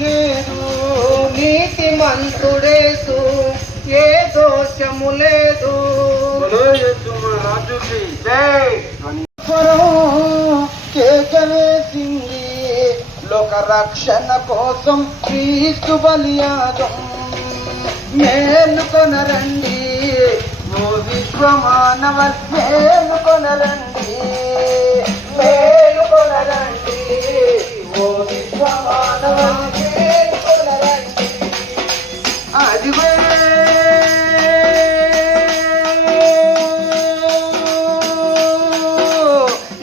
లేదు, నీతిమంతుడేసు ఏ దోషము లేదు. కేకవేసింది లోక రక్షణ కోసం క్రీస్తు బలియాగం. మేలుకొనరండి ఓ విశ్వమానవల్, మేలుకొనరండి, మేలుకొనరండి ఓ విశ్వమానవల్, మేలుకొనరండి. అదివే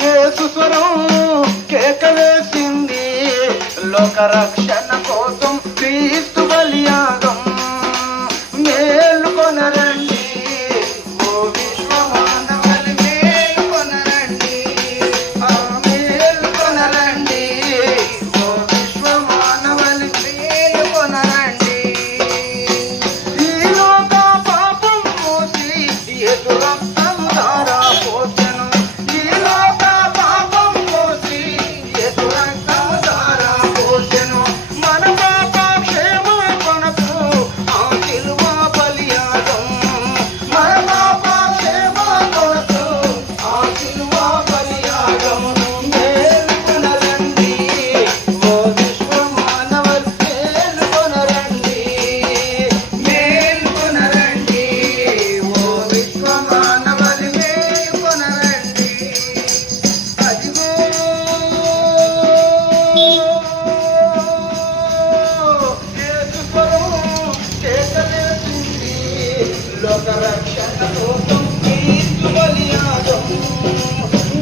యేసు స్వరం కేకవేసింది లోక రక్షణ కోసం క్రీస్తు బలియాగం. మేలుకొనరండి ఓ విశ్వమానవల్, మేలుకొనరండి, మేలుకొనరండి ఓ విశ్వమానవల్, మేలుకొనరండి. ఈ లోక పాపం మోసి యేసు రక్తం ధారా పోసెను. ఈ లోక పాపం మోసి యేసు రక్తం ధారా పోసెను. మన పాప క్షేమ కొరకు ఆ శిలువ బలియాగం. మన పాప క్షేమ కొరకు ఆ శిలువ బలియాగం. మేలుకొనరండి ఓ విశ్వమానవల్, మేలుకొనరండి, మేలుకొనరండి ఓ విశ్వమానవల్, మేలుకొనరండి. అదిగో యేసు స్వరం కేకవేసింది లోక రక్షణ కోసం క్రీస్తు బలియాగం.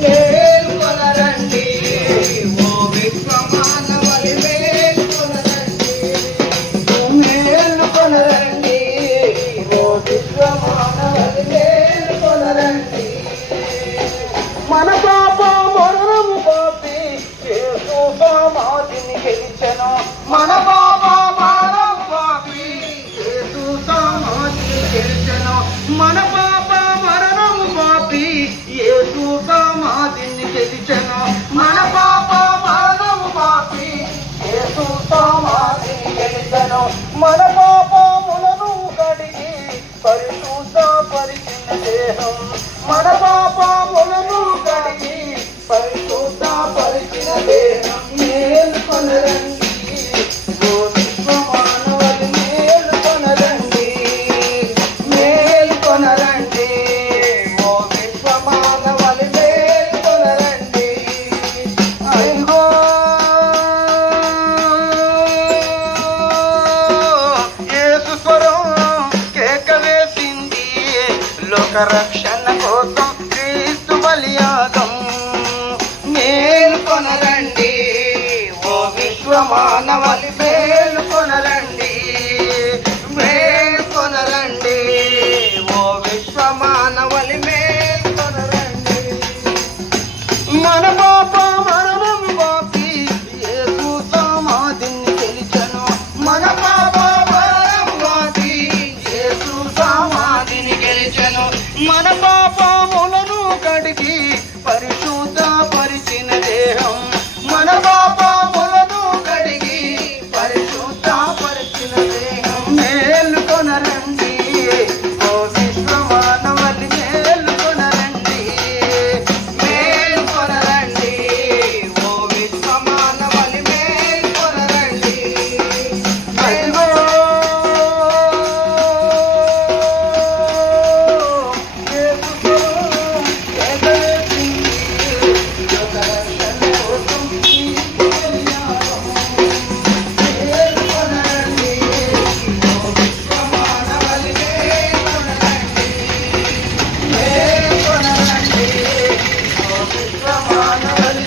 మేలుకొనరండి ఓ విశ్వమానవల్, మేలుకొనరండి, మేలుకొనరండి ఓ విశ్వమానవల్, మేలుకొనరండి. మన పాప మరణము పాపి యేసు సమాధిని గెలిచెను. మన పాప మరణము పాపి యేసు సమాధిని గెలిచెను. మన పాప మరణము పాపి యేసు సమాధిని గెలిచెను. మన పాప మరణము పాపి యేసు సమాధిని గెలిచెను. మన పాపములను కడిగి పరిశుద్ధపరిచిన దేహం. మన పాపములను కడిగి పరిశుద్ధపరిచిన దేహం. మేలుకొనరండి ఓ విశ్వమానవల్, మేలుకొనరండి, మేలుకొనరండి ఓ విశ్వమానవల్, మేలుకొనరండి. అయ్యో యేసు స్వరం కేకవేసింది లోక రక్షణ కోసం క్రీస్తు బలియాగం. మేలుకొనరండి ఓ విశ్వమానవల్, మేలుకొనరండి, మేలుకొనరండి ఓ విశ్వమానవల్, మేలుకొనరండి. మన పాప మరణము పాపి యేసు సమాధిని గెలిచెను. మన పాప మరణము పాపి యేసు సమాధిని గెలిచెను. మన పాపములను కడిగి పరిశుద్ధపరిచిన దేహం. మన పాపములను కడిగి పరిశుద్ధపరిచిన దేహం. మేలుకొనరండి ఓ విశ్వమానవల్, మేలుకొనరండి, మేలుకొనరండి ఓ విశ్వమానవల్, మేలుకొనరండి. అదిగో యేసు స్వరం కేకవేసింది లోక రక్షణ కోసం క్రీస్తు బలియాగం. మేలుకొనరండి ఓ విశ్వమానవల్, మేలుకొనరండి, మేలుకొనరండి ఓ విశ్వమానవల్.